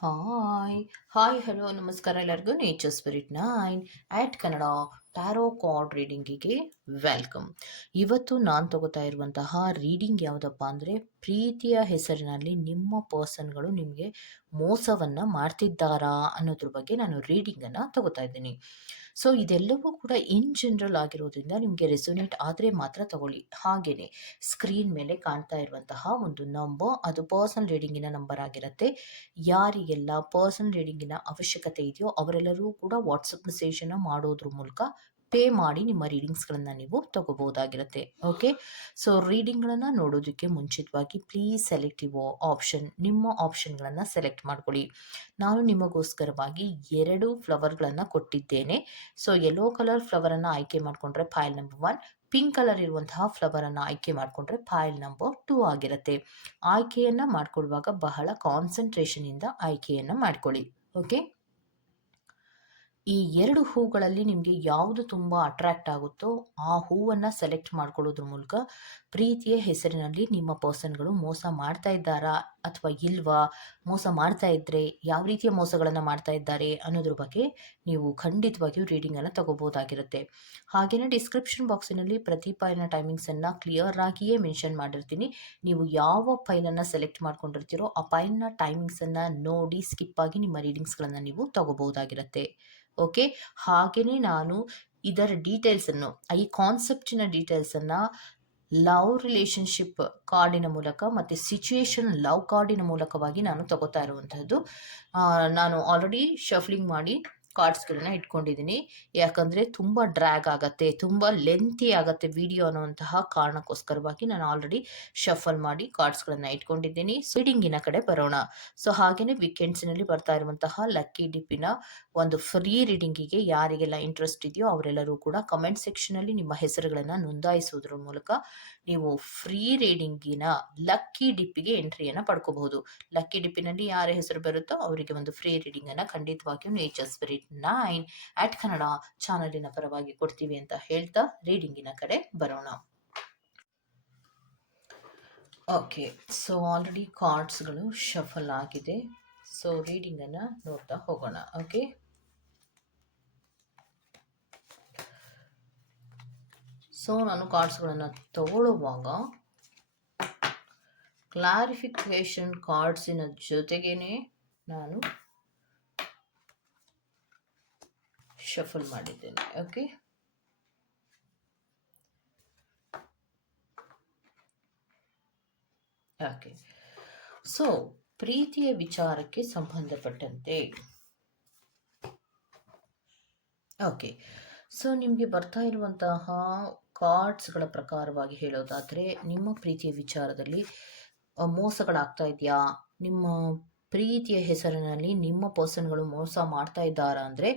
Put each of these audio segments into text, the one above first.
Hi hi hello ನಮಸ್ಕಾರ ಎಲ್ಲರಿಗೂ nature spirit nine at Kannada tarot card ರೀಡಿಂಗಿಗೆ welcome ಇವತ್ತು ನಾನು ತಗೋತಾ ಇರುವಂತಹ ರೀಡಿಂಗ್ ಯಾವುದಪ್ಪ ಅಂದರೆ ಪ್ರೀತಿಯ ಹೆಸರಿನಲ್ಲಿ ನಿಮ್ಮ ಪರ್ಸನ್ಗಳು ನಿಮಗೆ ಮೋಸವನ್ನು ಮಾಡ್ತಿದ್ದಾರಾ ಅನ್ನೋದ್ರ ಬಗ್ಗೆ ನಾನು ರೀಡಿಂಗನ್ನು ತಗೋತಾ ಇದ್ದೀನಿ. ಸೊ ಇದೆಲ್ಲವೂ ಕೂಡ ಇನ್ ಜನರಲ್ ಆಗಿರೋದ್ರಿಂದ ನಿಮಗೆ ರೆಸೊನೇಟ್ ಆದರೆ ಮಾತ್ರ ತಗೊಳ್ಳಿ. ಹಾಗೆಯೇ ಸ್ಕ್ರೀನ್ ಮೇಲೆ ಕಾಣ್ತಾ ಇರುವಂತಹ ಒಂದು ನಂಬರ್ ಅದು ಪರ್ಸನಲ್ ರೀಡಿಂಗಿನ ನಂಬರ್ ಆಗಿರುತ್ತೆ. ಯಾರಿಗೆಲ್ಲ ಪರ್ಸನ್ ರೀಡಿಂಗಿನ ಅವಶ್ಯಕತೆ ಇದೆಯೋ ಅವರೆಲ್ಲರೂ ಕೂಡ ವಾಟ್ಸಪ್ ಮೆಸೇಜನ್ನು ಮಾಡೋದ್ರ ಮೂಲಕ ಪೇ ಮಾಡಿ ನಿಮ್ಮ ರೀಡಿಂಗ್ಸ್ಗಳನ್ನು ನೀವು ತಗೋಬಹುದಾಗಿರುತ್ತೆ ಓಕೆ? ಸೊ, ರೀಡಿಂಗ್ಗಳನ್ನು ನೋಡೋದಕ್ಕೆ ಮುಂಚಿತವಾಗಿ ಪ್ಲೀಸ್ ಸೆಲೆಕ್ಟ್ ಯುವ ಆಪ್ಷನ್, ನಿಮ್ಮ ಆಪ್ಷನ್ಗಳನ್ನು ಸೆಲೆಕ್ಟ್ ಮಾಡ್ಕೊಳ್ಳಿ. ನಾನು ನಿಮಗೋಸ್ಕರವಾಗಿ ಎರಡು ಫ್ಲವರ್ಗಳನ್ನು ಕೊಟ್ಟಿದ್ದೇನೆ. ಸೊ, ಯೆಲ್ಲೋ ಕಲರ್ ಫ್ಲವರನ್ನು ಆಯ್ಕೆ ಮಾಡಿಕೊಂಡ್ರೆ file number one, pink colour ಇರುವಂತಹ ಫ್ಲವರನ್ನು ಆಯ್ಕೆ ಮಾಡಿಕೊಂಡ್ರೆ ಫೈಲ್ ನಂಬರ್ ಟೂ ಆಗಿರುತ್ತೆ. ಆಯ್ಕೆಯನ್ನು ಮಾಡ್ಕೊಳ್ಳುವಾಗ ಬಹಳ ಕಾನ್ಸಂಟ್ರೇಷನಿಂದ ಆಯ್ಕೆಯನ್ನು ಮಾಡ್ಕೊಳ್ಳಿ, ಓಕೆ? ಈ ಎರಡು ಹೂಗಳಲ್ಲಿ ನಿಮಗೆ ಯಾವುದು ತುಂಬ ಅಟ್ರಾಕ್ಟ್ ಆಗುತ್ತೋ ಆ ಹೂವನ್ನು ಸೆಲೆಕ್ಟ್ ಮಾಡ್ಕೊಳ್ಳೋದ್ರ ಮೂಲಕ ಪ್ರೀತಿಯ ಹೆಸರಿನಲ್ಲಿ ನಿಮ್ಮ ಪರ್ಸನ್ಗಳು ಮೋಸ ಮಾಡ್ತಾ ಇದ್ದಾರಾ ಅಥವಾ ಇಲ್ವಾ? ಮೋಸ ಮಾಡ್ತಾ ಇದ್ದರೆ ಯಾವ ರೀತಿಯ ಮೋಸಗಳನ್ನು ಮಾಡ್ತಾ ಇದ್ದಾರೆ ಅನ್ನೋದ್ರ ಬಗ್ಗೆ ನೀವು ಖಂಡಿತವಾಗಿಯೂ ರೀಡಿಂಗನ್ನು ತಗೋಬೋದಾಗಿರುತ್ತೆ. ಹಾಗೆಯೇ ಡಿಸ್ಕ್ರಿಪ್ಷನ್ ಬಾಕ್ಸಿನಲ್ಲಿ ಪ್ರತಿ ಫೈಲ್ನ ಟೈಮಿಂಗ್ಸನ್ನು ಕ್ಲಿಯರ್ ಆಗಿಯೇ ಮೆನ್ಷನ್ ಮಾಡಿರ್ತೀನಿ. ನೀವು ಯಾವ ಫೈಲನ್ನು ಸೆಲೆಕ್ಟ್ ಮಾಡ್ಕೊಂಡಿರ್ತೀರೋ ಆ ಫೈಲ್ನ ಟೈಮಿಂಗ್ಸನ್ನು ನೋಡಿ ಸ್ಕಿಪ್ ಆಗಿ ನಿಮ್ಮ ರೀಡಿಂಗ್ಸ್ಗಳನ್ನು ನೀವು ತಗೋಬೋದಾಗಿರುತ್ತೆ. ಓಕೆ ಹಾಗೆಯೇ ನಾನು ಇದರ ಡೀಟೇಲ್ಸನ್ನು ಈ ಕಾನ್ಸೆಪ್ಟಿನ ಡೀಟೇಲ್ಸನ್ನು ಲವ್ ರಿಲೇಷನ್ಶಿಪ್ ಕಾರ್ಡಿನ ಮೂಲಕ ಮತ್ತು ಸಿಚುಯೇಷನ್ ಲವ್ ಕಾರ್ಡಿನ ಮೂಲಕವಾಗಿ ನಾನು ತಗೋತಾ ಇರುವಂಥದ್ದು ನಾನು ಆಲ್ರೆಡಿ ಶಫ್ಲಿಂಗ್ ಮಾಡಿ ಕಾರ್ಡ್ಸ್ಗಳನ್ನ ಇಟ್ಕೊಂಡಿದ್ದೀನಿ ಯಾಕಂದರೆ ತುಂಬ ಡ್ರ್ಯಾಗ್ ಆಗುತ್ತೆ, ತುಂಬ ಲೆಂತಿ ಆಗುತ್ತೆ ವಿಡಿಯೋ ಅನ್ನುವಂತಹ ಕಾರಣಕ್ಕೋಸ್ಕರವಾಗಿ ನಾನು ಆಲ್ರೆಡಿ ಶಫಲ್ ಮಾಡಿ ಕಾರ್ಡ್ಸ್ಗಳನ್ನು ಇಟ್ಕೊಂಡಿದ್ದೀನಿ. ಸ್ವೀಡಿಂಗಿನ ಕಡೆ ಬರೋಣ. ಸೊ ಹಾಗೆಯೇ ವೀಕೆಂಡ್ಸ್ನಲ್ಲಿ ಬರ್ತಾ ಇರುವಂತಹ ಲಕ್ಕಿ ಡಿಪ್ಪಿನ ಒಂದು ಫ್ರೀ ರೀಡಿಂಗಿಗೆ ಯಾರಿಗೆಲ್ಲ ಇಂಟ್ರೆಸ್ಟ್ ಇದೆಯೋ ಅವರೆಲ್ಲರೂ ಕೂಡ ಕಮೆಂಟ್ ಸೆಕ್ಷನಲ್ಲಿ ನಿಮ್ಮ ಹೆಸರುಗಳನ್ನು ನೋಂದಾಯಿಸುವುದರ ಮೂಲಕ ನೀವು ಫ್ರೀ ರೀಡಿಂಗಿನ ಲಕ್ಕಿ ಡಿಪ್ಪಿಗೆ ಎಂಟ್ರಿಯನ್ನು ಪಡ್ಕೋಬಹುದು. ಲಕ್ಕಿ ಡಿಪ್ಪಿನಲ್ಲಿ ಯಾರ ಹೆಸರು ಬರುತ್ತೋ ಅವರಿಗೆ ಒಂದು ಫ್ರೀ ರೀಡಿಂಗನ್ನು ಖಂಡಿತವಾಗಿಯೂ nature spirit nine eight Kannada ಚಾನಲಿನ ಪರವಾಗಿ ಕೊಡ್ತೀವಿ ಅಂತ ಹೇಳ್ತಾ ರೀಡಿಂಗಿನ ಕಡೆ ಬರೋಣ. ಓಕೆ ಸೊ ಆಲ್ರೆಡಿ ಕಾರ್ಡ್ಸ್ಗಳು ಶಫಲ್ ಆಗಿದೆ. ಸೊ ರೀಡಿಂಗನ್ನು ನೋಡ್ತಾ ಹೋಗೋಣ. ಓಕೆ ಸೊ ನಾನು ಕಾರ್ಡ್ಸ್ಗಳನ್ನು ತಗೊಳ್ಳುವಾಗ ಕ್ಲಾರಿಫಿಕೇಶನ್ ಕಾರ್ಡ್ಸಿನ ಜೊತೆಗೇನೆ ನಾನು ಶಫಲ್ ಮಾಡಿದ್ದೇನೆ ಓಕೆ ಓಕೆ ಸೊ ಪ್ರೀತಿಯ ವಿಚಾರಕ್ಕೆ ಸಂಬಂಧಪಟ್ಟಂತೆ. ಓಕೆ ಸೊ ನಿಮಗೆ ಬರ್ತಾ ಇರುವಂತಹ ಕಾರ್ಡ್ಸ್ಗಳ ಪ್ರಕಾರವಾಗಿ ಹೇಳೋದಾದರೆ, ನಿಮ್ಮ ಪ್ರೀತಿಯ ವಿಚಾರದಲ್ಲಿ ಮೋಸಗಳಾಗ್ತಾ ಇದೆಯಾ? ನಿಮ್ಮ ಪ್ರೀತಿಯ ಹೆಸರಿನಲ್ಲಿ ನಿಮ್ಮ ಪರ್ಸನ್ಗಳು ಮೋಸ ಮಾಡ್ತಾ ಇದ್ದಾರಾ ಅಂದರೆ,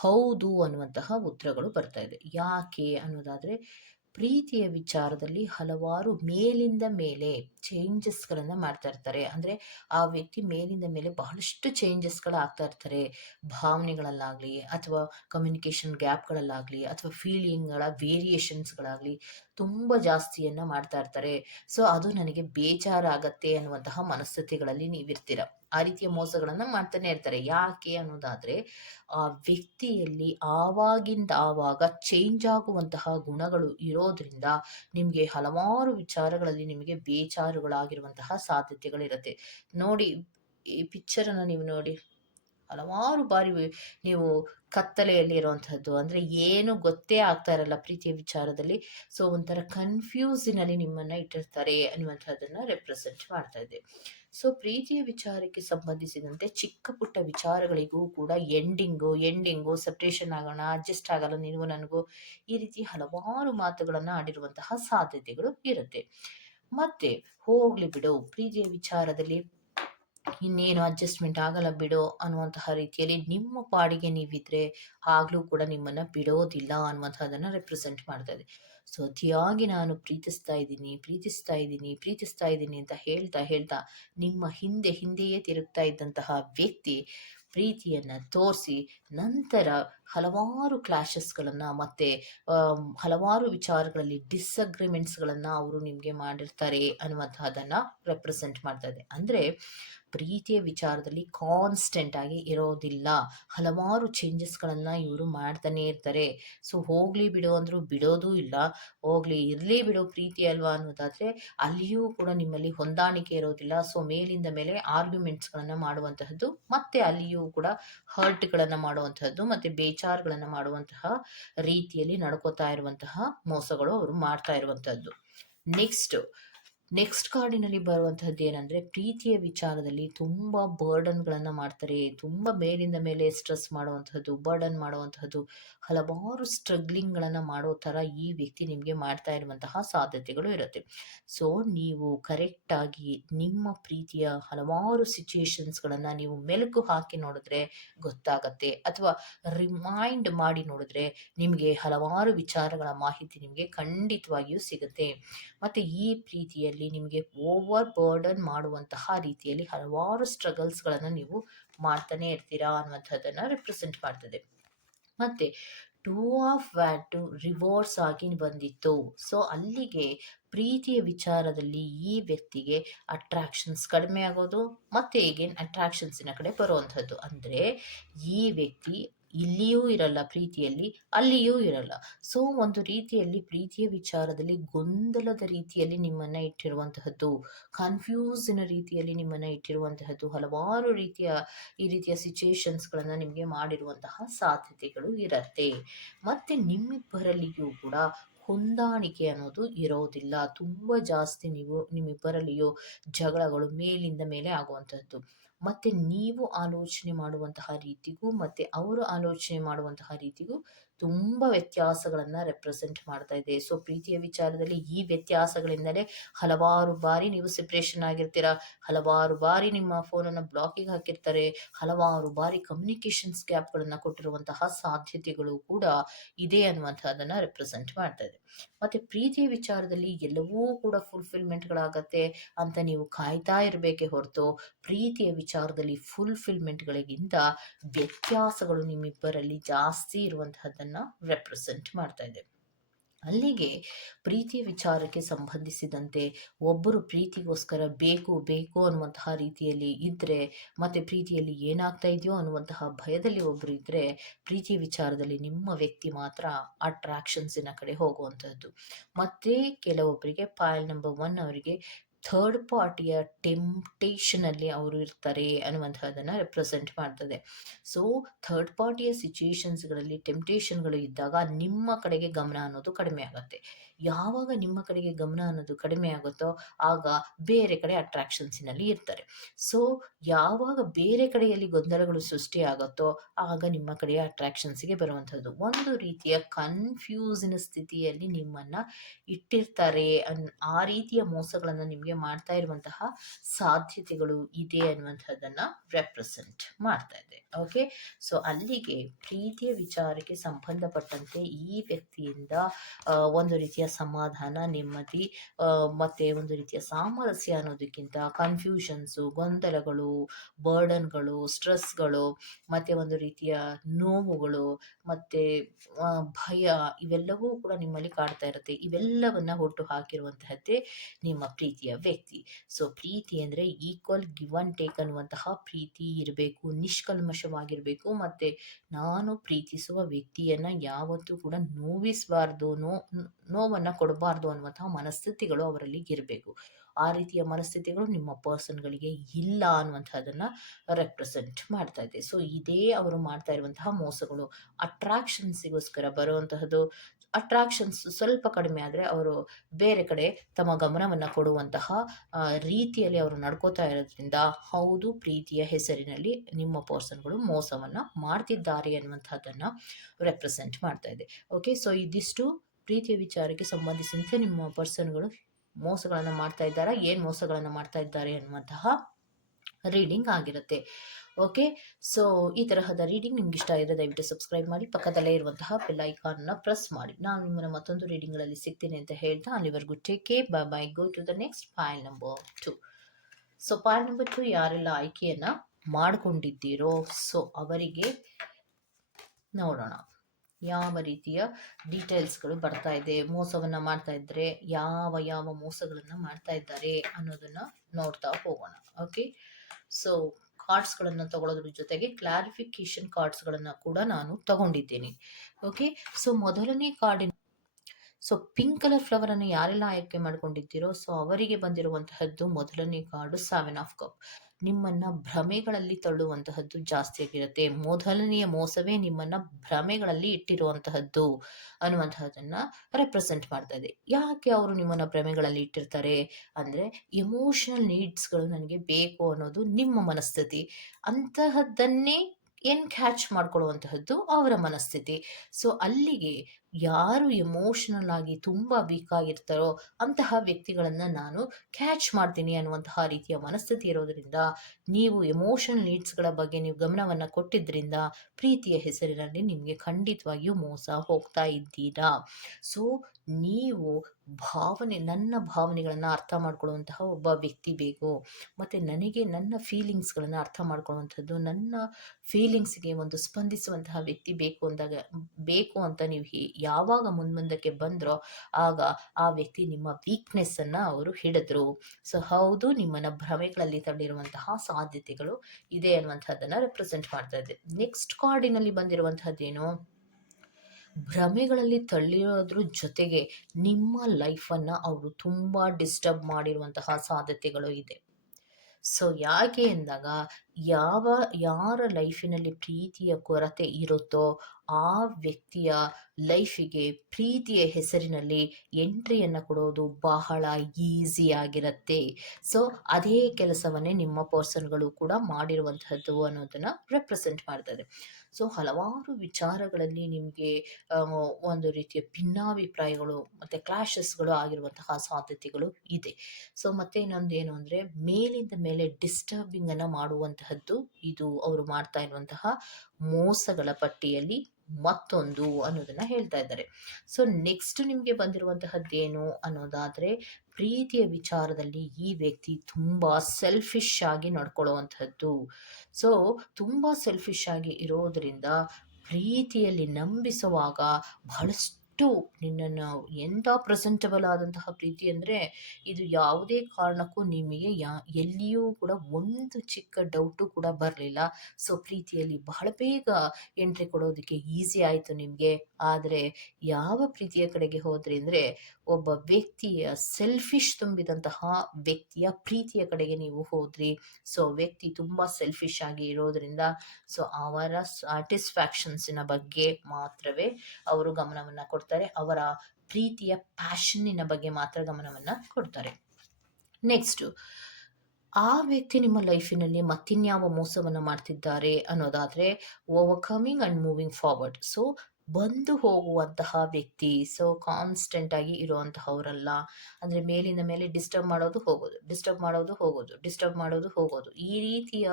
ಹೌದು ಅನ್ನುವಂತಹ ಉತ್ತರಗಳು ಬರ್ತಾ ಇದೆ. ಯಾಕೆ ಅನ್ನೋದಾದರೆ ಪ್ರೀತಿಯ ವಿಚಾರದಲ್ಲಿ ಹಲವಾರು ಮೇಲಿಂದ ಮೇಲೆ ಚೇಂಜಸ್ಗಳನ್ನು ಮಾಡ್ತಾ ಇರ್ತಾರೆ. ಅಂದರೆ ಆ ವ್ಯಕ್ತಿ ಮೇಲಿಂದ ಮೇಲೆ ಬಹಳಷ್ಟು ಚೇಂಜಸ್ಗಳು ಆಗ್ತಾ ಇರ್ತಾರೆ. ಭಾವನೆಗಳಲ್ಲಾಗಲಿ ಅಥವಾ ಕಮ್ಯುನಿಕೇಷನ್ ಗ್ಯಾಪ್ಗಳಲ್ಲಾಗಲಿ ಅಥವಾ ಫೀಲಿಂಗ್ಗಳ ವೇರಿಯೇಷನ್ಸ್ಗಳಾಗಲಿ ತುಂಬ ಜಾಸ್ತಿಯನ್ನು ಮಾಡ್ತಾ ಇರ್ತಾರೆ. ಸೊ ಅದು ನನಗೆ ಬೇಜಾರಾಗತ್ತೆ ಅನ್ನುವಂತಹ ಮನಸ್ಥಿತಿಗಳಲ್ಲಿ ನೀವಿರ್ತೀರ. ಆ ರೀತಿಯ ಮೋಸಗಳನ್ನು ಮಾಡ್ತಾನೆ ಇರ್ತಾರೆ. ಯಾಕೆ ಅನ್ನೋದಾದರೆ, ಆ ವ್ಯಕ್ತಿಯಲ್ಲಿ ಆವಾಗಿಂದ ಆವಾಗ ಚೇಂಜ್ ಆಗುವಂತಹ ಗುಣಗಳು ಇರೋದ್ರಿಂದ ನಿಮಗೆ ಹಲವಾರು ವಿಚಾರಗಳಲ್ಲಿ ನಿಮಗೆ ಬೇಜಾರುಗಳಾಗಿರುವಂತಹ ಸಾಧ್ಯತೆಗಳಿರುತ್ತೆ. ನೋಡಿ, ಈ ಪಿಕ್ಚರನ್ನು ನೀವು ನೋಡಿ. ಹಲವಾರು ಬಾರಿ ನೀವು ಕತ್ತಲೆಯಲ್ಲಿ ಇರುವಂಥದ್ದು ಅಂದರೆ ಏನು ಗೊತ್ತೇ ಆಗ್ತಾ ಇರಲ್ಲ ಪ್ರೀತಿಯ ವಿಚಾರದಲ್ಲಿ. ಸೊ ಒಂಥರ ಕನ್ಫ್ಯೂಸಿನಲ್ಲಿ ನಿಮ್ಮನ್ನು ಇಟ್ಟಿರ್ತಾರೆ ಅನ್ನುವಂಥದ್ದನ್ನು ರೆಪ್ರೆಸೆಂಟ್ ಮಾಡ್ತಾ ಇದೆ ಸೊ ಪ್ರೀತಿಯ ವಿಚಾರಕ್ಕೆ ಸಂಬಂಧಿಸಿದಂತೆ ಚಿಕ್ಕ ಪುಟ್ಟ ವಿಚಾರಗಳಿಗೂ ಕೂಡ ಎಂಡಿಂಗು ಎಂಡಿಂಗು ಸಪ್ರೇಷನ್ ಆಗೋಣ ಅಡ್ಜಸ್ಟ್ ಆಗಲ್ಲ ನೀವು ನನಗೂ ಈ ರೀತಿ ಹಲವಾರು ಮಾತುಗಳನ್ನು ಆಡಿರುವಂತಹ ಸಾಧ್ಯತೆಗಳು ಇರುತ್ತೆ. ಮತ್ತೆ ಹೋಗ್ಲಿ ಬಿಡು, ಪ್ರೀತಿಯ ವಿಚಾರದಲ್ಲಿ ಇನ್ನೇನು ಅಡ್ಜಸ್ಟ್ಮೆಂಟ್ ಆಗಲ್ಲ ಬಿಡೋ ಅನ್ನುವಂತಹ ರೀತಿಯಲ್ಲಿ ನಿಮ್ಮ ಪಾಡಿಗೆ ನೀವಿದ್ರೆ ಆಗ್ಲೂ ಕೂಡ ನಿಮ್ಮನ್ನ ಬಿಡೋದಿಲ್ಲ ಅನ್ನುವಂಥದ್ದನ್ನು ರೆಪ್ರೆಸೆಂಟ್ ಮಾಡ್ತಾ ಇದೆ. ಸೊ ಅತಿಯಾಗಿ ನಾನು ಪ್ರೀತಿಸ್ತಾ ಇದ್ದೀನಿ ಪ್ರೀತಿಸ್ತಾ ಇದ್ದೀನಿ ಪ್ರೀತಿಸ್ತಾ ಇದ್ದೀನಿ ಅಂತ ಹೇಳ್ತಾ ಹೇಳ್ತಾ ನಿಮ್ಮ ಹಿಂದೆ ಹಿಂದೆಯೇ ತಿರುಗ್ತಾ ಇದ್ದಂತಹ ವ್ಯಕ್ತಿ ಪ್ರೀತಿಯನ್ನು ತೋರಿಸಿ ನಂತರ ಹಲವಾರು ಕ್ಲಾಶಸ್ಗಳನ್ನು ಮತ್ತು ಹಲವಾರು ವಿಚಾರಗಳಲ್ಲಿ ಡಿಸ್ಅಗ್ರಿಮೆಂಟ್ಸ್ಗಳನ್ನು ಅವರು ನಿಮಗೆ ಮಾಡಿರ್ತಾರೆ ಅನ್ನುವಂತಹದನ್ನು ರೆಪ್ರೆಸೆಂಟ್ ಮಾಡ್ತಾ ಇದೆ ಅಂದರೆ ಪ್ರೀತಿಯ ವಿಚಾರದಲ್ಲಿ ಕಾನ್ಸ್ಟೆಂಟ್ ಆಗಿ ಇರೋದಿಲ್ಲ. ಹಲವಾರು ಚೇಂಜಸ್ಗಳನ್ನು ಇವರು ಮಾಡ್ತಾನೆ ಇರ್ತಾರೆ. ಸೊ ಹೋಗ್ಲಿ ಬಿಡು ಅಂದರೂ ಬಿಡೋದೂ ಇಲ್ಲ. ಹೋಗ್ಲಿ, ಇರಲಿ ಬಿಡು ಪ್ರೀತಿ ಅಲ್ವಾ ಅನ್ನೋದಾದರೆ ಅಲ್ಲಿಯೂ ಕೂಡ ನಿಮ್ಮಲ್ಲಿ ಹೊಂದಾಣಿಕೆ ಇರೋದಿಲ್ಲ. ಸೊ ಮೇಲಿಂದ ಮೇಲೆ ಆರ್ಗ್ಯುಮೆಂಟ್ಸ್ಗಳನ್ನು ಮಾಡುವಂತಹದ್ದು ಮತ್ತೆ ಅಲ್ಲಿಯೂ ಕೂಡ ಹರ್ಟ್ಗಳನ್ನು ಮಾಡುವಂತಹದ್ದು ಮತ್ತೆ ಬೇಚಾರ್ಗಳನ್ನು ಮಾಡುವಂತಹ ರೀತಿಯಲ್ಲಿ ನಡ್ಕೋತಾ ಇರುವಂತಹ ಮೋಸಗಳು ಅವರು ಮಾಡ್ತಾ ಇರುವಂತಹದ್ದು ನೆಕ್ಸ್ಟ್ ನೆಕ್ಸ್ಟ್ ಕಾರ್ಡಿನಲ್ಲಿ ಬರುವಂಥದ್ದು ಏನಂದ್ರೆ, ಪ್ರೀತಿಯ ವಿಚಾರದಲ್ಲಿ ತುಂಬಾ ಬರ್ಡನ್ಗಳನ್ನು ಮಾಡ್ತಾರೆ. ತುಂಬಾ ಮೇಲಿಂದ ಮೇಲೆ ಸ್ಟ್ರೆಸ್ ಮಾಡುವಂತಹದ್ದು ಬರ್ಡನ್ ಮಾಡುವಂತಹದ್ದು ಹಲವಾರು ಸ್ಟ್ರಗ್ಲಿಂಗ್ಗಳನ್ನ ಮಾಡೋ ತರ ಈ ವ್ಯಕ್ತಿ ನಿಮಗೆ ಮಾಡ್ತಾ ಇರುವಂತಹ ಸಾಧ್ಯತೆಗಳು ಇರುತ್ತೆ. ಸೊ ನೀವು ಕರೆಕ್ಟ್ ಆಗಿ ನಿಮ್ಮ ಪ್ರೀತಿಯ ಹಲವಾರು ಸಿಚುಯೇಷನ್ಸ್ಗಳನ್ನ ನೀವು ಮೆಲುಕು ಹಾಕಿ ನೋಡಿದ್ರೆ ಗೊತ್ತಾಗತ್ತೆ. ಅಥವಾ ರಿಮೈಂಡ್ ಮಾಡಿ ನೋಡಿದ್ರೆ ನಿಮಗೆ ಹಲವಾರು ವಿಚಾರಗಳ ಮಾಹಿತಿ ನಿಮಗೆ ಖಂಡಿತವಾಗಿಯೂ ಸಿಗುತ್ತೆ. ಮತ್ತೆ ಈ ಪ್ರೀತಿಯಲ್ಲಿ ನಿಮಗೆ ಓವರ್ ಬರ್ಡನ್ ಮಾಡುವಂತಹ ರೀತಿಯಲ್ಲಿ ಹಲವಾರು ಸ್ಟ್ರಗಲ್ಸ್ಗಳನ್ನು ನೀವು ಮಾಡ್ತಾನೆ ಇರ್ತೀರಾ ಅನ್ನುವಂಥದ್ದನ್ನು ರಿಪ್ರೆಸೆಂಟ್ ಮಾಡ್ತದೆ. ಮತ್ತೆ ಟೂ ಆಫ್ ವ್ಯಾಟ್ ರಿವರ್ಸ್ ಆಗಿ ಬಂದಿತ್ತು. ಸೊ ಅಲ್ಲಿಗೆ ಪ್ರೀತಿಯ ವಿಚಾರದಲ್ಲಿ ಈ ವ್ಯಕ್ತಿಗೆ ಅಟ್ರಾಕ್ಷನ್ಸ್ ಕಡಿಮೆ ಆಗೋದು ಮತ್ತೆ ಈಗೇನು ಅಟ್ರಾಕ್ಷನ್ಸಿನ ಕಡೆ ಬರುವಂಥದ್ದು. ಅಂದರೆ ಈ ವ್ಯಕ್ತಿ ಇಲ್ಲಿಯೂ ಇರಲ್ಲ, ಪ್ರೀತಿಯಲ್ಲಿ ಅಲ್ಲಿಯೂ ಇರಲ್ಲ. ಸೊ ಒಂದು ರೀತಿಯಲ್ಲಿ ಪ್ರೀತಿಯ ವಿಚಾರದಲ್ಲಿ, ಗೊಂದಲದ ರೀತಿಯಲ್ಲಿ ನಿಮ್ಮನ್ನ ಇಟ್ಟಿರುವಂತಹದ್ದು ಕನ್ಫ್ಯೂಸಿನ ರೀತಿಯಲ್ಲಿ ನಿಮ್ಮನ್ನ ಇಟ್ಟಿರುವಂತಹದ್ದು, ಹಲವಾರು ರೀತಿಯ, ಈ ರೀತಿಯ ಸಿಚುಯೇಷನ್ಸ್ಗಳನ್ನು ನಿಮಗೆ ಮಾಡಿರುವಂತಹ ಸಾಧ್ಯತೆಗಳು ಇರತ್ತೆ. ಮತ್ತೆ ನಿಮ್ಮಿಬ್ಬರಲ್ಲಿಯೂ ಕೂಡ ಹೊಂದಾಣಿಕೆ ಅನ್ನೋದು ಇರೋದಿಲ್ಲ. ತುಂಬ ಜಾಸ್ತಿ ನೀವು ನಿಮ್ಮಿಬ್ಬರಲ್ಲಿಯೂ ಜಗಳಗಳು ಮೇಲಿಂದ ಮೇಲೆ ಆಗುವಂತಹದ್ದು. ಮತ್ತೆ ನೀವು ಆಲೋಚನೆ ಮಾಡುವಂತಹ ರೀತಿಗೂ ಮತ್ತೆ ಅವರು ಆಲೋಚನೆ ಮಾಡುವಂತಹ ರೀತಿಗೂ ತುಂಬ ವ್ಯತ್ಯಾಸಗಳನ್ನು ರೆಪ್ರೆಸೆಂಟ್ ಮಾಡ್ತಾ ಇದೆ. ಸೊ ಪ್ರೀತಿಯ ವಿಚಾರದಲ್ಲಿ ಈ ವ್ಯತ್ಯಾಸಗಳಿಂದಲೇ ಹಲವಾರು ಬಾರಿ ನೀವು ಸೆಪ್ರೇಷನ್ ಆಗಿರ್ತೀರ? ಹಲವಾರು ಬಾರಿ ನಿಮ್ಮ ಫೋನನ್ನು ಬ್ಲಾಕಿಗೆ ಹಾಕಿರ್ತಾರೆ. ಹಲವಾರು ಬಾರಿ ಕಮ್ಯುನಿಕೇಷನ್ಸ್ ಗ್ಯಾಪ್ಗಳನ್ನು ಕೊಟ್ಟಿರುವಂತಹ ಸಾಧ್ಯತೆಗಳು ಕೂಡ ಇದೆ ಅನ್ನುವಂಥದ್ದನ್ನು ರೆಪ್ರೆಸೆಂಟ್ ಮಾಡ್ತಾ ಇದೆ. ಮತ್ತೆ ಪ್ರೀತಿಯ ವಿಚಾರದಲ್ಲಿ ಎಲ್ಲವೂ ಕೂಡ ಫುಲ್ಫಿಲ್ಮೆಂಟ್ಗಳಾಗತ್ತೆ ಅಂತ ನೀವು ಕಾಯ್ತಾ ಇರಬೇಕೆ ಹೊರತು ಪ್ರೀತಿಯ ವಿಚಾರದಲ್ಲಿ ಫುಲ್ಫಿಲ್ಮೆಂಟ್ಗಳಿಗಿಂತ ವ್ಯತ್ಯಾಸಗಳು ನಿಮ್ಮಿಬ್ಬರಲ್ಲಿ ಜಾಸ್ತಿ ಇರುವಂತಹದ್ದನ್ನು ರೆಪ್ರೆಸೆಂಟ್ ಮಾಡ್ತಾ ಇದೆ. ಅಲ್ಲಿಗೆ ಪ್ರೀತಿ ವಿಚಾರಕ್ಕೆ ಸಂಬಂಧಿಸಿದಂತೆ ಒಬ್ಬರು ಪ್ರೀತಿಗೋಸ್ಕರ ಬೇಕು ಬೇಕು ಅನ್ನುವಂತಹ ರೀತಿಯಲ್ಲಿ ಇದ್ದರೆ ಮತ್ತು ಪ್ರೀತಿಯಲ್ಲಿ ಏನಾಗ್ತಾ ಇದೆಯೋ ಅನ್ನುವಂತಹ ಭಯದಲ್ಲಿ ಒಬ್ಬರು ಇದ್ದರೆ ಪ್ರೀತಿ ವಿಚಾರದಲ್ಲಿ ನಿಮ್ಮ ವ್ಯಕ್ತಿ ಮಾತ್ರ ಅಟ್ರಾಕ್ಷನ್ಸಿನ ಕಡೆ ಹೋಗುವಂಥದ್ದು ಮತ್ತು ಕೆಲವೊಬ್ಬರಿಗೆ ಪಾಯಲ್ ನಂಬರ್ ಒನ್ ಅವರಿಗೆ ಥರ್ಡ್ ಪಾರ್ಟಿಯ ಟೆಂಪ್ಟೇಷನಲ್ಲಿ ಅವರು ಇರ್ತಾರೆ ಅನ್ನುವಂಥದ್ದನ್ನು ರೆಪ್ರೆಸೆಂಟ್ ಮಾಡ್ತದೆ. ಸೊ ಥರ್ಡ್ ಪಾರ್ಟಿಯ ಸಿಚುಯೇಷನ್ಸ್ಗಳಲ್ಲಿ ಟೆಂಪ್ಟೇಷನ್ಗಳು ಇದ್ದಾಗ ನಿಮ್ಮ ಕಡೆಗೆ ಗಮನ ಅನ್ನೋದು ಕಡಿಮೆ ಆಗುತ್ತೆ. ಯಾವಾಗ ನಿಮ್ಮ ಕಡೆಗೆ ಗಮನ ಅನ್ನೋದು ಕಡಿಮೆ ಆಗುತ್ತೋ ಆಗ ಬೇರೆ ಕಡೆ ಅಟ್ರಾಕ್ಷನ್ಸಿನಲ್ಲಿ ಇರ್ತಾರೆ. ಸೊ ಯಾವಾಗ ಬೇರೆ ಕಡೆಯಲ್ಲಿ ಗೊಂದಲಗಳು ಸೃಷ್ಟಿ ಆಗುತ್ತೋ ಆಗ ನಿಮ್ಮ ಕಡೆಯ ಅಟ್ರಾಕ್ಷನ್ಸ್ಗೆ ಬರುವಂಥದ್ದು. ಒಂದು ರೀತಿಯ ಕನ್ಫ್ಯೂಸಿನ ಸ್ಥಿತಿಯಲ್ಲಿ ನಿಮ್ಮನ್ನ ಇಟ್ಟಿರ್ತಾರೆ ಅನ್, ಆ ರೀತಿಯ ಮೋಸಗಳನ್ನು ನಿಮಗೆ ಮಾಡ್ತಾ ಇರುವಂತಹ ಸಾಧ್ಯತೆಗಳು ಇದೆ ಅನ್ನುವಂಥದ್ದನ್ನು ರೆಪ್ರೆಸೆಂಟ್ ಮಾಡ್ತಾ ಇದೆ ಓಕೆ ಸೊ ಅಲ್ಲಿಗೆ ಪ್ರೀತಿಯ ವಿಚಾರಕ್ಕೆ ಸಂಬಂಧಪಟ್ಟಂತೆ ಈ ವ್ಯಕ್ತಿಯಿಂದ ಒಂದು ರೀತಿಯ ಸಮಾಧಾನ, ನೆಮ್ಮದಿ ಮತ್ತೆ ಒಂದು ರೀತಿಯ ಸಾಮರಸ್ಯ ಅನ್ನೋದಕ್ಕಿಂತ ಕನ್ಫ್ಯೂಷನ್ಸು ಗೊಂದಲಗಳು ಬರ್ಡನ್ಗಳು ಸ್ಟ್ರೆಸ್ಗಳು ಮತ್ತೆ ಒಂದು ರೀತಿಯ ನೋವುಗಳು, ಮತ್ತೆ ಭಯ ಇವೆಲ್ಲವೂ ಕೂಡ ನಿಮ್ಮಲ್ಲಿ ಕಾಡ್ತಾ ಇರುತ್ತೆ. ಇವೆಲ್ಲವನ್ನ ಹುಟ್ಟು ಹಾಕಿರುವಂತಹದ್ದೇ ನಿಮ್ಮ ಪ್ರೀತಿಯ ವ್ಯಕ್ತಿ. ಸೊ ಪ್ರೀತಿ ಅಂದರೆ ಈಕ್ವಲ್ ಗಿವ್ ಟೇಕ್ ಅನ್ನುವಂತಹ ಪ್ರೀತಿ ಇರಬೇಕು ನಿಷ್ಕಲ್ಮಶವಾಗಿರಬೇಕು ಮತ್ತೆ ನಾನು ಪ್ರೀತಿಸುವ ವ್ಯಕ್ತಿಯನ್ನ ಯಾವತ್ತೂ ಕೂಡ ನೋವಿಸಬಾರ್ದು, ನೋ, ನೋವನ್ನು ಕೊಡಬಾರ್ದು ಅನ್ನುವಂತಹ ಮನಸ್ಥಿತಿಗಳು ಅವರಲ್ಲಿ ಇರಬೇಕು. ಆ ರೀತಿಯ ಮನಸ್ಥಿತಿಗಳು ನಿಮ್ಮ ಪರ್ಸನ್ಗಳಿಗೆ ಇಲ್ಲ ಅನ್ನುವಂಥದ್ದನ್ನು ರೆಪ್ರೆಸೆಂಟ್ ಮಾಡ್ತಾ ಇದೆ. ಸೊ, ಇದೇ ಅವರು ಮಾಡ್ತಾ ಇರುವಂತಹ ಮೋಸಗಳು. ಅಟ್ರಾಕ್ಷನ್ಸಿಗೋಸ್ಕರ ಬರುವಂತಹದ್ದು ಅಟ್ರಾಕ್ಷನ್ಸ್ ಸ್ವಲ್ಪ ಕಡಿಮೆ ಆದರೆ ಅವರು ಬೇರೆ ಕಡೆ ತಮ್ಮ ಗಮನವನ್ನು ಕೊಡುವಂತಹ ರೀತಿಯಲ್ಲಿ ಅವರು ನಡ್ಕೋತಾ ಇರೋದ್ರಿಂದ ಹೌದು ಪ್ರೀತಿಯ ಹೆಸರಿನಲ್ಲಿ ನಿಮ್ಮ ಪರ್ಸನ್ಗಳು ಮೋಸವನ್ನು ಮಾಡ್ತಿದ್ದಾರೆ ಅನ್ನುವಂಥದ್ದನ್ನು ರೆಪ್ರೆಸೆಂಟ್ ಮಾಡ್ತಾ ಇದೆ. ಓಕೆ ಸೊ ಇದಿಷ್ಟು ಪ್ರೀತಿಯ ವಿಚಾರಕ್ಕೆ ಸಂಬಂಧಿಸಿದಂತೆ ನಿಮ್ಮ ಪರ್ಸನ್ಗಳು ಮೋಸಗಳನ್ನು ಮಾಡ್ತಾ ಇದ್ದಾರಾ, ಏನು ಮೋಸಗಳನ್ನು ಮಾಡ್ತಾ ಇದ್ದಾರೆ ಅನ್ನುವಂತಹ ರೀಡಿಂಗ್ ಆಗಿರುತ್ತೆ. ಓಕೆ ಸೊ ಈ ತರಹದ ರೀಡಿಂಗ್ ನಿಮ್ಗೆ ಇಷ್ಟ ಇರೋ ದಯವಿಟ್ಟು ಸಬ್ಸ್ಕ್ರೈಬ್ ಮಾಡಿ, ಪಕ್ಕದಲ್ಲೇ ಇರುವಂತಹ ಬೆಲ್ ಐಕಾನ್ನ ಪ್ರೆಸ್ ಮಾಡಿ. ನಾನು ನಿಮ್ಮನ್ನು ಮತ್ತೊಂದು ರೀಡಿಂಗ್ಗಳಲ್ಲಿ ಸಿಗ್ತೀನಿ ಅಂತ ಹೇಳ್ತಾ ಅಲ್ಲಿವರೆಗೂ take care bye bye go to the next file number two so file number two ಯಾರೆಲ್ಲ ಆಯ್ಕೆಯನ್ನು ಮಾಡಿಕೊಂಡಿದ್ದೀರೋ ಸೊ ಅವರಿಗೆ ನೋಡೋಣ. ಯಾವ ರೀತಿಯ ಡೀಟೇಲ್ಸ್ಗಳು ಬರ್ತಾ ಇದೆ, ಮೋಸವನ್ನ ಮಾಡ್ತಾ ಇದ್ದರೆ ಯಾವ ಯಾವ ಮೋಸಗಳನ್ನು ಮಾಡ್ತಾ ಇದ್ದಾರೆ ಅನ್ನೋದನ್ನ ನೋಡ್ತಾ ಹೋಗೋಣ. ಓಕೆ ಸೊ ಕಾರ್ಡ್ಸ್ಗಳನ್ನು ತಗೊಳ್ಳೋದ್ರ ಜೊತೆಗೆ ಕ್ಲಾರಿಫಿಕೇಶನ್ ಕಾರ್ಡ್ಸ್ಗಳನ್ನು ಕೂಡ ನಾನು ತಗೊಂಡಿದ್ದೇನೆ. ಓಕೆ ಸೊ ಮೊದಲನೇ ಕಾರ್ಡಿನ ಸೊ ಪಿಂಕ್ ಕಲರ್ ಫ್ಲವರ್ ಅನ್ನು ಯಾರೆಲ್ಲ ಆಯ್ಕೆ ಮಾಡ್ಕೊಂಡಿದ್ದೀರೋ ಸೊ ಅವರಿಗೆ ಬಂದಿರುವಂತಹದ್ದು ಮೊದಲನೇ ಕಾರ್ಡ್ ಸೆವೆನ್ ಆಫ್ ಕಪ್ ನಿಮ್ಮನ್ನ ಭ್ರಮೆಗಳಲ್ಲಿ ತಳ್ಳುವಂತಹದ್ದು ಜಾಸ್ತಿಯಾಗಿರುತ್ತೆ ಮೊದಲನೆಯ ಮೋಸವೇ ನಿಮ್ಮನ್ನ ಭ್ರಮೆಗಳಲ್ಲಿ ಇಟ್ಟಿರುವಂತಹದ್ದು ಅನ್ನುವಂತಹದನ್ನ ರೆಪ್ರೆಸೆಂಟ್ ಮಾಡ್ತಾ ಇದೆ. ಯಾಕೆ ಅವರು ನಿಮ್ಮನ್ನ ಭ್ರಮೆಗಳಲ್ಲಿ ಇಟ್ಟಿರ್ತಾರೆ? ಅಂದ್ರೆ ಎಮೋಷನಲ್ ನೀಡ್ಸ್ಗಳು ನನಗೆ ಬೇಕು ಅನ್ನೋದು ನಿಮ್ಮ ಮನಸ್ಥಿತಿ. ಅಂತಹದ್ದನ್ನೇ ಏನ್ ಕ್ಯಾಚ್ ಮಾಡ್ಕೊಳ್ಳುವಂತಹದ್ದು ಅವರ ಮನಸ್ಥಿತಿ. ಸೊ ಅಲ್ಲಿಗೆ ಯಾರು ಎಮೋಷನಲ್ ಆಗಿ ತುಂಬ ವೀಕ್ ಆಗಿರ್ತಾರೋ ಅಂತಹ ವ್ಯಕ್ತಿಗಳನ್ನು ನಾನು ಕ್ಯಾಚ್ ಮಾಡ್ತೀನಿ ಅನ್ನುವಂತಹ ರೀತಿಯ ಮನಸ್ಥಿತಿ ಇರೋದ್ರಿಂದ, ನೀವು ಎಮೋಷನಲ್ ನೀಡ್ಸ್ಗಳ ಬಗ್ಗೆ ನೀವು ಗಮನವನ್ನು ಕೊಟ್ಟಿದ್ದರಿಂದ ಪ್ರೀತಿಯ ಹೆಸರಿನಲ್ಲಿ ನಿಮಗೆ ಖಂಡಿತವಾಗಿಯೂ ಮೋಸ ಹೋಗ್ತಾ ಇದ್ದೀರಾ? ಸೊ ನೀವು ಭಾವನೆ, ನನ್ನ ಭಾವನೆಗಳನ್ನು ಅರ್ಥ ಮಾಡ್ಕೊಳ್ಳುವಂತಹ ಒಬ್ಬ ವ್ಯಕ್ತಿ ಬೇಕು. ಮತ್ತು ನನಗೆ ನನ್ನ ಫೀಲಿಂಗ್ಸ್ಗಳನ್ನು ಅರ್ಥ ಮಾಡ್ಕೊಳ್ಳುವಂಥದ್ದು, ನನ್ನ ಫೀಲಿಂಗ್ಸ್ಗೆ ಒಂದು ಸ್ಪಂದಿಸುವಂತಹ ವ್ಯಕ್ತಿ ಬೇಕು ಅಂದಾಗ, ಬೇಕು ಅಂತ ನೀವು ಯಾವಾಗ ಮುಂದಕ್ಕೆ ಬಂದ್ರೋ ಆಗ ಆ ವ್ಯಕ್ತಿ ನಿಮ್ಮ ವೀಕ್ನೆಸ್ಸನ್ನು ಅವರು ಹಿಡಿದ್ರು. ಸೊ ಹೌದು, ನಿಮ್ಮನ್ನು ಭ್ರಮೆಗಳಲ್ಲಿ ತಳ್ಳಿರುವಂತಹ ಸಾಧ್ಯತೆಗಳು ಇದೆ ಅನ್ನುವಂಥದ್ದನ್ನು ರೆಪ್ರೆಸೆಂಟ್ ಮಾಡ್ತಾ ಇದೆ. ನೆಕ್ಸ್ಟ್ ಕಾರ್ಡಿನಲ್ಲಿ ಬಂದಿರುವಂತಹದ್ದೇನು ಭ್ರಮೆಗಳಲ್ಲಿ ತಳ್ಳಿರೋದ್ರ ಜೊತೆಗೆ ನಿಮ್ಮ ಲೈಫನ್ನು ಅವರು ತುಂಬ ಡಿಸ್ಟರ್ಬ್ ಮಾಡಿರುವಂತಹ ಸಾಧ್ಯತೆಗಳು ಇದೆ. ಸೊ ಯಾಕೆ ಎಂದಾಗ ಯಾವ, ಯಾರ ಲೈಫಿನಲ್ಲಿ ಪ್ರೀತಿಯ ಕೊರತೆ ಇರುತ್ತೋ ಆ ವ್ಯಕ್ತಿಯ ಲೈಫಿಗೆ ಪ್ರೀತಿಯ ಹೆಸರಿನಲ್ಲಿ ಎಂಟ್ರಿಯನ್ನು ಕೊಡೋದು ಬಹಳ ಈಸಿ ಆಗಿರುತ್ತೆ. ಸೊ ಅದೇ ಕೆಲಸವನ್ನೇ ನಿಮ್ಮ ಪರ್ಸನ್ಗಳು ಕೂಡ ಮಾಡಿರುವಂತಹದ್ದು ಅನ್ನೋದನ್ನ ರೆಪ್ರೆಸೆಂಟ್ ಮಾಡ್ತದೆ ಸೊ ಹಲವಾರು ವಿಚಾರಗಳಲ್ಲಿ ನಿಮಗೆ ಒಂದು ರೀತಿಯ ಭಿನ್ನಾಭಿಪ್ರಾಯಗಳು ಮತ್ತು ಕ್ಲಾಶಸ್ಗಳು ಆಗಿರುವಂತಹ ಸಾಧ್ಯತೆಗಳು ಇದೆ. ಸೊ ಮತ್ತೆ ಇನ್ನೊಂದು ಏನು ಅಂದರೆ, ಮೇಲಿಂದ ಮೇಲೆ ಡಿಸ್ಟರ್ಬಿಂಗನ್ನು ಮಾಡುವಂತಹದ್ದು, ಇದು ಅವರು ಮಾಡ್ತಾ ಇರುವಂತಹ ಮೋಸಗಳ ಪಟ್ಟಿಯಲ್ಲಿ ಮತ್ತೊಂದು ಅನ್ನೋದನ್ನ ಹೇಳ್ತಾ ಇದ್ದಾರೆ. ಸೊ ನೆಕ್ಸ್ಟ್ ನಿಮಗೆ ಬಂದಿರುವಂತಹದ್ದೇನು ಅನ್ನೋದಾದರೆ, ಪ್ರೀತಿಯ ವಿಚಾರದಲ್ಲಿ ಈ ವ್ಯಕ್ತಿ ತುಂಬ ಸೆಲ್ಫಿಶ್ ಆಗಿ ನಡ್ಕೊಳ್ಳುವಂಥದ್ದು ಸೊ ತುಂಬ ಸೆಲ್ಫಿಶ್ ಆಗಿ ಇರೋದರಿಂದ ಪ್ರೀತಿಯಲ್ಲಿ ನಂಬಿಸುವಾಗ ಬಹಳಷ್ಟು ನಿನ್ನನ್ನು ಎಂಥ ಪ್ರೆಸೆಂಟಬಲ್ ಆದಂತಹ ಪ್ರೀತಿ ಅಂದರೆ ಇದು ಯಾವುದೇ ಕಾರಣಕ್ಕೂ ನಿಮಗೆ ಯಾ, ಎಲ್ಲಿಯೂ ಕೂಡ ಒಂದು ಚಿಕ್ಕ ಡೌಟು ಕೂಡ ಬರಲಿಲ್ಲ. ಸೊ ಪ್ರೀತಿಯಲ್ಲಿ ಬಹಳ ಬೇಗ ಎಂಟ್ರಿ ಕೊಡೋದಕ್ಕೆ ಈಸಿ ಆಯಿತು ನಿಮಗೆ. ಆದರೆ ಯಾವ ಪ್ರೀತಿಯ ಕಡೆಗೆ ಹೋದ್ರಿ ಅಂದರೆ ಒಬ್ಬ ವ್ಯಕ್ತಿಯ ಸೆಲ್ಫಿಶ್ ತುಂಬಿದಂತಹ ವ್ಯಕ್ತಿಯ ಪ್ರೀತಿಯ ಕಡೆಗೆ ನೀವು ಹೋದ್ರಿ. ಸೊ ವ್ಯಕ್ತಿ ತುಂಬ ಸೆಲ್ಫಿಶ್ ಆಗಿ ಇರೋದ್ರಿಂದ ಸೊ ಅವರ ಸ್ಯಾಟಿಸ್ಫ್ಯಾಕ್ಷನ್ಸಿನ ಬಗ್ಗೆ ಮಾತ್ರವೇ ಅವರು ಗಮನವನ್ನು ಕೊಡ್ತಾರೆ ಅವರ ಪ್ರೀತಿಯ ಪ್ಯಾಷನ್ನಿನ ಬಗ್ಗೆ ಮಾತ್ರ ಗಮನವನ್ನು ಕೊಡ್ತಾರೆ. ನೆಕ್ಸ್ಟು ಆ ವ್ಯಕ್ತಿ ನಿಮ್ಮ ಲೈಫಿನಲ್ಲಿ ಮತ್ತಿನ್ಯಾವ ಮೋಸವನ್ನು ಮಾಡ್ತಿದ್ದಾರೆ ಅನ್ನೋದಾದರೆ overcoming and moving forward so ಬಂದು ಹೋಗುವಂತಹ ವ್ಯಕ್ತಿ. ಸೊ ಕಾನ್ಸ್ಟೆಂಟ್ ಆಗಿ ಇರುವಂತಹವರಲ್ಲ. ಅಂದರೆ ಮೇಲಿಂದ ಮೇಲೆ ಡಿಸ್ಟರ್ಬ್ ಮಾಡೋದು ಹೋಗೋದು ಡಿಸ್ಟರ್ಬ್ ಮಾಡೋದು ಹೋಗೋದು ಡಿಸ್ಟರ್ಬ್ ಮಾಡೋದು ಹೋಗೋದು. ಈ ರೀತಿಯ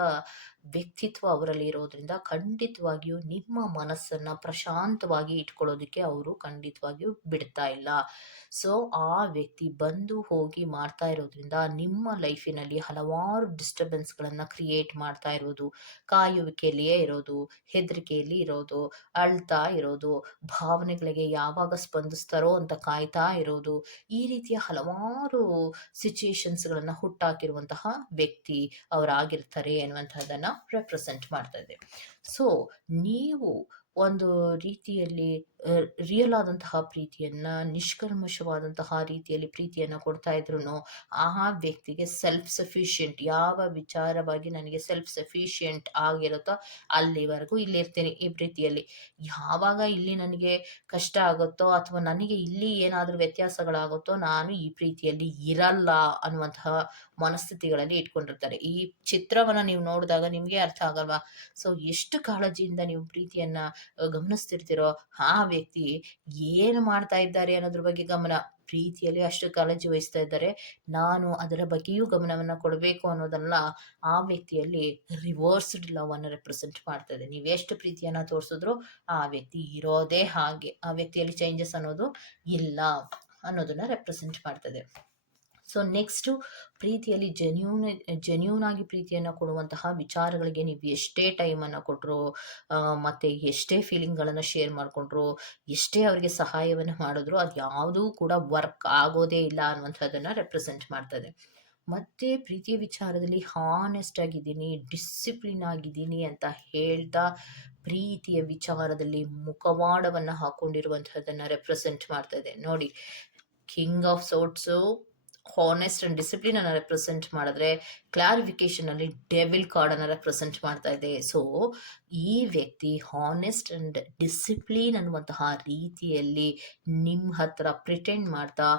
ವ್ಯಕ್ತಿತ್ವ ಅವರಲ್ಲಿ ಇರೋದ್ರಿಂದ ಖಂಡಿತವಾಗಿಯೂ ನಿಮ್ಮ ಮನಸ್ಸನ್ನು ಪ್ರಶಾಂತವಾಗಿ ಇಟ್ಕೊಳ್ಳೋದಕ್ಕೆ ಅವರು ಖಂಡಿತವಾಗಿಯೂ ಬಿಡ್ತಾ ಇಲ್ಲ. ಸೊ ಆ ವ್ಯಕ್ತಿ ಬಂದು ಹೋಗಿ ಮಾಡ್ತಾ ಇರೋದ್ರಿಂದ ನಿಮ್ಮ ಲೈಫಿನಲ್ಲಿ ಹಲವಾರು ಡಿಸ್ಟರ್ಬೆನ್ಸ್ಗಳನ್ನು ಕ್ರಿಯೇಟ್ ಮಾಡ್ತಾ ಇರೋದು. ಕಾಯುವಿಕೆಯಲ್ಲಿಯೇ ಇರೋದು, ಹೆದರಿಕೆಯಲ್ಲಿ ಇರೋದು, ಅಳ್ತಾ ಇರೋದು ಭಾವನೆಗಳಿಗೆ ಯಾವಾಗ ಸ್ಪಂದಿಸ್ತಾರೋ ಅಂತ ಕಾಯ್ತಾ ಇರೋದು, ಈ ರೀತಿಯ ಹಲವಾರು ಸಿಚುಯೇಷನ್ಸ್ಗಳನ್ನು ಹುಟ್ಟಾಕಿರುವಂತಹ ವ್ಯಕ್ತಿ ಅವರಾಗಿರ್ತಾರೆ ಅನ್ನುವಂಥದ್ದನ್ನು ರೆಪ್ರೆಸೆಂಟ್ ಮಾಡ್ತಾ ಇದೆ ಸೊ ನೀವು ಒಂದು ರೀತಿಯಲ್ಲಿ ರಿಯಲ್ ಆದಂತಹ ಪ್ರೀತಿಯನ್ನು, ನಿಷ್ಕಲ್ಮಶವಾದಂತಹ ರೀತಿಯಲ್ಲಿ ಪ್ರೀತಿಯನ್ನು ಕೊಡ್ತಾ ಇದ್ರು ಆ ವ್ಯಕ್ತಿಗೆ ಸೆಲ್ಫ್ ಸಫಿಷಿಯೆಂಟ್ ಯಾವ ವಿಚಾರವಾಗಿ ನನಗೆ ಸೆಲ್ಫ್ ಸಫಿಷಿಯೆಂಟ್ ಆಗಿರುತ್ತೋ ಅಲ್ಲಿವರೆಗೂ ಇಲ್ಲಿ ಇಲ್ಲಿರ್ತೀನಿ ಈ ಪ್ರೀತಿಯಲ್ಲಿ. ಯಾವಾಗ ಇಲ್ಲಿ ನನಗೆ ಕಷ್ಟ ಆಗುತ್ತೋ ಅಥವಾ ನನಗೆ ಇಲ್ಲಿ ಏನಾದರೂ ವ್ಯತ್ಯಾಸಗಳಾಗುತ್ತೋ ನಾನು ಈ ಪ್ರೀತಿಯಲ್ಲಿ ಇರಲ್ಲ ಅನ್ನುವಂತಹ ಮನಸ್ಥಿತಿಗಳಲ್ಲಿ ಇಟ್ಕೊಂಡಿರ್ತಾರೆ. ಈ ಚಿತ್ರವನ್ನು ನೀವು ನೋಡಿದಾಗ ನಿಮಗೆ ಅರ್ಥ ಆಗಲ್ವಾ? ಸೊ ಎಷ್ಟು ಕಾಳಜಿಯಿಂದ ನೀವು ಪ್ರೀತಿಯನ್ನು ಗಮನಿಸ್ತಿರ್ತೀರೋ ಆ ವ್ಯಕ್ತಿ ಏನು ಮಾಡ್ತಾ ಇದ್ದಾರೆ ಅನ್ನೋದ್ರ ಬಗ್ಗೆ ಗಮನ. ಪ್ರೀತಿಯಲ್ಲಿ ಅಷ್ಟು ಕಾಳಜಿ ವಹಿಸ್ತಾ ಇದ್ದಾರೆ. ನಾನು ಅದರ ಬಗ್ಗೆಯೂ ಗಮನವನ್ನು ಕೊಡಬೇಕು ಅನ್ನೋದನ್ನ ಆ ವ್ಯಕ್ತಿಯಲ್ಲಿ ರಿವರ್ಸ್ಡ್ ಲವ್ ಅನ್ನು ರೆಪ್ರೆಸೆಂಟ್ ಮಾಡ್ತದೆ ಎಷ್ಟು ಪ್ರೀತಿಯನ್ನು ತೋರಿಸಿದ್ರು ಆ ವ್ಯಕ್ತಿ ಇರೋದೇ ಹಾಗೆ. ಆ ವ್ಯಕ್ತಿಯಲ್ಲಿ ಚೇಂಜಸ್ ಅನ್ನೋದು ಇಲ್ಲ ಅನ್ನೋದನ್ನ ರೆಪ್ರೆಸೆಂಟ್ ಮಾಡ್ತದೆ ಸೊ ನೆಕ್ಸ್ಟು ಪ್ರೀತಿಯಲ್ಲಿ ಜೆನ್ಯೂನ್ ಜೆನ್ಯೂನ್ ಆಗಿ ಪ್ರೀತಿಯನ್ನು ಕೊಡುವಂತಹ ವಿಚಾರಗಳಿಗೆ ನೀವು ಎಷ್ಟೇ ಟೈಮನ್ನು ಕೊಟ್ಟರು ಮತ್ತು ಎಷ್ಟೇ ಫೀಲಿಂಗ್ಗಳನ್ನು ಶೇರ್ ಮಾಡಿಕೊಂಡ್ರು, ಎಷ್ಟೇ ಅವರಿಗೆ ಸಹಾಯವನ್ನು ಮಾಡಿದ್ರು, ಅದು ಯಾವುದೂ ಕೂಡ ವರ್ಕ್ ಆಗೋದೇ ಇಲ್ಲ ಅನ್ನುವಂಥದ್ದನ್ನು ರೆಪ್ರೆಸೆಂಟ್ ಮಾಡ್ತದೆ. ಮತ್ತೆ ಪ್ರೀತಿಯ ವಿಚಾರದಲ್ಲಿ ಹಾನೆಸ್ಟ್ ಆಗಿದ್ದೀನಿ ಡಿಸಿಪ್ಲಿನ್ ಆಗಿದ್ದೀನಿ ಅಂತ ಹೇಳ್ತಾ ಪ್ರೀತಿಯ ವಿಚಾರದಲ್ಲಿ ಮುಖವಾಡವನ್ನು ಹಾಕೊಂಡಿರುವಂತಹದನ್ನ ರೆಪ್ರೆಸೆಂಟ್ ಮಾಡ್ತಾ ಇದೆ ನೋಡಿ king of swords honest and discipline ಅನ್ನ ರೆಪ್ರೆಸೆಂಟ್ ಮಾಡಿದ್ರೆ ಕ್ಲಾರಿಫಿಕೇಶನ್ ಅಲ್ಲಿ ಡೆವಿಲ್ ಕಾರ್ಡ್ ಅನ್ನ ರೆಪ್ರೆಸೆಂಟ್ ಮಾಡ್ತಾ ಇದೆ. ಸೊ ಈ ವ್ಯಕ್ತಿ ಹಾನೆಸ್ಟ್ ಅಂಡ್ ಡಿಸಿಪ್ಲಿನ್ ಅನ್ನುವಂತಹ ರೀತಿಯಲ್ಲಿ ನಿಮ್ಮ ಹತ್ರ ಪ್ರಿಟೆಂಡ್ ಮಾಡ್ತಾ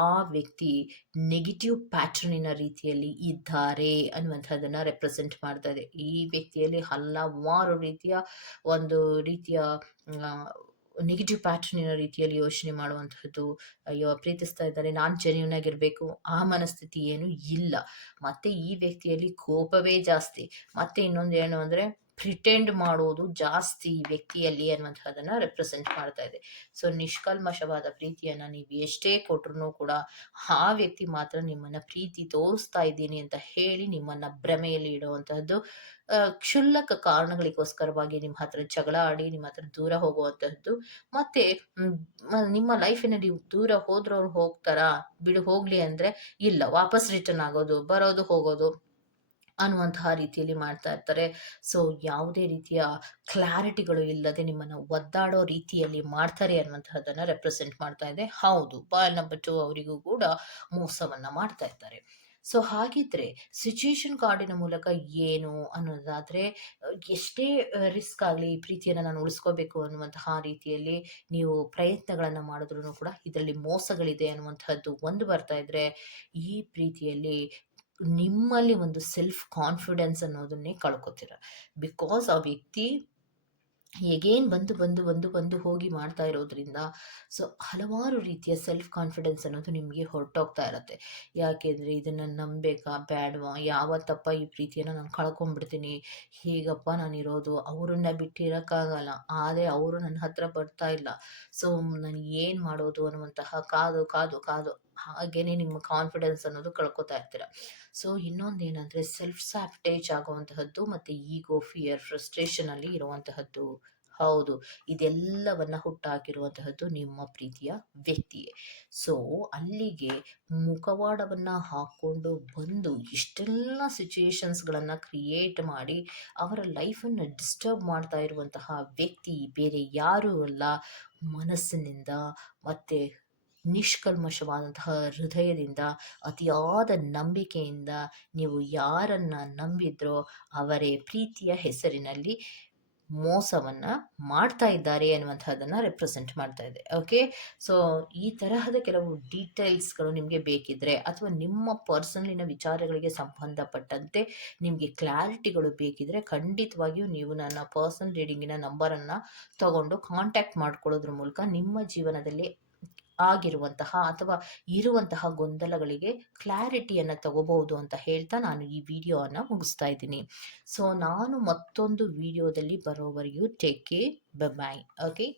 ಆ ವ್ಯಕ್ತಿ ನೆಗೆಟಿವ್ ಪ್ಯಾಟರ್ನಿನ ರೀತಿಯಲ್ಲಿ ಇದ್ದಾರೆ ಅನ್ನುವಂಥದ್ದನ್ನ ರೆಪ್ರೆಸೆಂಟ್ ಮಾಡ್ತಾ ಇದೆ. ಈ ವ್ಯಕ್ತಿಯಲ್ಲಿ ಹಲವಾರು ರೀತಿಯ ಒಂದು ರೀತಿಯ ನೆಗೆಟಿವ್ ಪ್ಯಾಟ್ರನಿನ ರೀತಿಯಲ್ಲಿ ಯೋಚನೆ ಮಾಡುವಂತಹದ್ದು, ಅಯ್ಯೋ, ಪ್ರೀತಿಸ್ತಾ ಇದ್ದಾರೆ ನಾನು ಜೆನ್ಯೂನ್ ಆಗಿರಬೇಕು, ಆ ಮನಸ್ಥಿತಿ ಏನು ಇಲ್ಲ. ಮತ್ತೆ ಈ ವ್ಯಕ್ತಿಯಲ್ಲಿ ಕೋಪವೇ ಜಾಸ್ತಿ. ಮತ್ತೆ ಇನ್ನೊಂದು ಏನು ಅಂದರೆ ಪ್ರಿಟೆಂಡ್ ಮಾಡೋದು ಜಾಸ್ತಿ ವ್ಯಕ್ತಿಯಲ್ಲಿ ಅನ್ನುವಂಥದ್ದನ್ನು ರೆಪ್ರೆಸೆಂಟ್ ಮಾಡ್ತಾ ಇದೆ. ಸೊ ನಿಷ್ಕಲ್ಮಶವಾದ ಪ್ರೀತಿಯನ್ನು ನೀವು ಎಷ್ಟೇ ಕೊಟ್ರು ಕೂಡ ಆ ವ್ಯಕ್ತಿ ಮಾತ್ರ ನಿಮ್ಮನ್ನು ಪ್ರೀತಿ ತೋರಿಸ್ತಾ ಇದ್ದೀನಿ ಅಂತ ಹೇಳಿ ನಿಮ್ಮನ್ನು ಭ್ರಮೆಯಲ್ಲಿ ಇಡುವಂತಹದ್ದು ಕ್ಷುಲ್ಲಕ ಕಾರಣಗಳಿಗೋಸ್ಕರವಾಗಿ ನಿಮ್ಮ ಹತ್ರ ಜಗಳ ಆಡಿ ನಿಮ್ಮ ಹತ್ರ ದೂರ ಹೋಗುವಂತಹದ್ದು, ಮತ್ತೆ ನಿಮ್ಮ ಲೈಫಿನ ನೀವು ದೂರ ಹೋದ್ರವ್ರು ಹೋಗ್ತಾರಾ? ಬಿಡು, ಹೋಗ್ಲಿ ಅಂದ್ರೆ ಇಲ್ಲ, ವಾಪಸ್ ರಿಟರ್ನ್ ಆಗೋದು, ಬರೋದು, ಹೋಗೋದು ಅನ್ನುವಂತಹ ರೀತಿಯಲ್ಲಿ ಮಾಡ್ತಾ ಇರ್ತಾರೆ. ಸೊ, ಯಾವುದೇ ರೀತಿಯ ಕ್ಲಾರಿಟಿಗಳು ಇಲ್ಲದೆ ನಿಮ್ಮನ್ನು ಒದ್ದಾಡೋ ರೀತಿಯಲ್ಲಿ ಮಾಡ್ತಾರೆ ಅನ್ನುವಂತಹದ್ದನ್ನು ರೆಪ್ರೆಸೆಂಟ್ ಮಾಡ್ತಾ ಇದೆ. ಹೌದು ಬಾಯ್ ನಂಬರ್ ಟು ಅವರಿಗೂ ಕೂಡ ಮೋಸವನ್ನ ಮಾಡ್ತಾ ಇರ್ತಾರೆ. ಸೊ, ಹಾಗಿದ್ರೆ ಸಿಚುಯೇಷನ್ ಕಾರ್ಡಿನ ಮೂಲಕ ಏನು ಅನ್ನೋದಾದ್ರೆ, ಎಷ್ಟೇ ರಿಸ್ಕ್ ಆಗಲಿ ಈ ಪ್ರೀತಿಯನ್ನು ನಾನು ಉಳಿಸ್ಕೋಬೇಕು ಅನ್ನುವಂತಹ ರೀತಿಯಲ್ಲಿ ನೀವು ಪ್ರಯತ್ನಗಳನ್ನು ಮಾಡಿದ್ರು ಕೂಡ ಇದರಲ್ಲಿ ಮೋಸಗಳಿದೆ ಅನ್ನುವಂಥದ್ದು ಒಂದು ಬರ್ತಾ ಇದ್ರೆ, ಈ ಪ್ರೀತಿಯಲ್ಲಿ ನಿಮ್ಮಲ್ಲಿ ಒಂದು ಸೆಲ್ಫ್ ಕಾನ್ಫಿಡೆನ್ಸ್ ಅನ್ನೋದನ್ನೇ ಕಳ್ಕೊತೀರ. ಬಿಕಾಸ್ ಆ ವ್ಯಕ್ತಿ ಎಗೇನ್ ಬಂದು ಬಂದು ಬಂದು ಬಂದು ಹೋಗಿ ಮಾಡ್ತಾ ಇರೋದ್ರಿಂದ ಸೊ ಹಲವಾರು ರೀತಿಯ ಸೆಲ್ಫ್ ಕಾನ್ಫಿಡೆನ್ಸ್ ಅನ್ನೋದು ನಿಮಗೆ ಹೊರಟೋಗ್ತಾ ಇರತ್ತೆ. ಯಾಕೆಂದರೆ ಇದನ್ನು ನಂಬೇಕಾ ಬೇಡವಾ ಯಾವತ್ತಪ್ಪ ಈ ಪ್ರೀತಿಯನ್ನು ನಾನು ಕಳ್ಕೊಂಡ್ಬಿಡ್ತೀನಿ ಹೀಗಪ್ಪ ನಾನು ಇರೋದು ಅವರನ್ನ ಬಿಟ್ಟಿರೋಕ್ಕಾಗಲ್ಲ ಆದರೆ ಅವರು ನನ್ನ ಹತ್ರ ಬರ್ತಾ ಇಲ್ಲ. ಸೊ ನಾನು ಏನು ಮಾಡೋದು ಅನ್ನುವಂತಹ ಕಾದು ಕಾದು ಕಾದು. ಹಾಗೇನೆ ನಿಮ್ಮ ಕಾನ್ಫಿಡೆನ್ಸ್ ಅನ್ನೋದು ಕಳ್ಕೊತಾ ಇರ್ತೀರ. ಸೊ ಇನ್ನೊಂದು ಏನಂದರೆ ಸೆಲ್ಫ್ ಸ್ಯಾಪ್ಟೇಜ್ ಆಗುವಂತಹದ್ದು ಮತ್ತು ಈಗೋ ಫಿಯರ್ ಫ್ರಸ್ಟ್ರೇಷನ್ ಅಲ್ಲಿ ಇರುವಂತಹದ್ದು ಹೌದು. ಇದೆಲ್ಲವನ್ನ ಹುಟ್ಟಾಕಿರುವಂತಹದ್ದು ನಿಮ್ಮ ಪ್ರೀತಿಯ ವ್ಯಕ್ತಿಯೇ. ಸೊ ಅಲ್ಲಿಗೆ ಮುಖವಾಡವನ್ನ ಹಾಕೊಂಡು ಬಂದು ಇಷ್ಟೆಲ್ಲ ಸಿಚುಯೇಷನ್ಸ್ಗಳನ್ನು ಕ್ರಿಯೇಟ್ ಮಾಡಿ ಅವರ ಲೈಫನ್ನು ಡಿಸ್ಟರ್ಬ್ ಮಾಡ್ತಾ ಇರುವಂತಹ ವ್ಯಕ್ತಿ ಬೇರೆ ಯಾರೂ ಅಲ್ಲ. ಮನಸ್ಸಿನಿಂದ ಮತ್ತು ನಿಷ್ಕಲ್ಮಶವಾದಂತಹ ಹೃದಯದಿಂದ, ಅತಿಯಾದ ನಂಬಿಕೆಯಿಂದ ನೀವು ಯಾರನ್ನ ನಂಬಿದ್ರೋ ಅವರೇ ಪ್ರೀತಿಯ ಹೆಸರಿನಲ್ಲಿ ಮೋಸವನ್ನ ಮಾಡ್ತಾ ಇದ್ದಾರೆ ಅನ್ನುವಂಥದ್ದನ್ನು ರೆಪ್ರೆಸೆಂಟ್ ಮಾಡ್ತಾ ಇದೆ. ಓಕೆ ಸೊ ಈ ತರಹದ ಕೆಲವು ಡೀಟೇಲ್ಸ್ಗಳು ನಿಮಗೆ ಬೇಕಿದ್ರೆ ಅಥವಾ ನಿಮ್ಮ ಪರ್ಸನಲಿನ ವಿಚಾರಗಳಿಗೆ ಸಂಬಂಧಪಟ್ಟಂತೆ ನಿಮಗೆ ಕ್ಲಾರಿಟಿಗಳು ಬೇಕಿದ್ರೆ ಖಂಡಿತವಾಗಿಯೂ ನೀವು ನನ್ನ ಪರ್ಸನಲ್ ರೀಡಿಂಗಿನ ನಂಬರನ್ನು ತಗೊಂಡು ಕಾಂಟ್ಯಾಕ್ಟ್ ಮಾಡ್ಕೊಳ್ಳೋದ್ರ ಮೂಲಕ ನಿಮ್ಮ ಜೀವನದಲ್ಲಿ ಆಗಿರುವಂತಹ ಅಥವಾ ಇರುವಂತಹ ಗೊಂದಲಗಳಿಗೆ ಕ್ಲಾರಿಟಿಯನ್ನು ತಗೋಬಹುದು ಅಂತ ಹೇಳ್ತಾ ನಾನು ಈ ವಿಡಿಯೋವನ್ನು ಮುಗಿಸ್ತಾ ಇದ್ದೀನಿ. ಸೊ ನಾನು ಮತ್ತೊಂದು ವಿಡಿಯೋದಲ್ಲಿ ಬರೋವರೆಗೂ ಟೇಕ್ ಕೇರ್ ಬೈ ಓಕೆ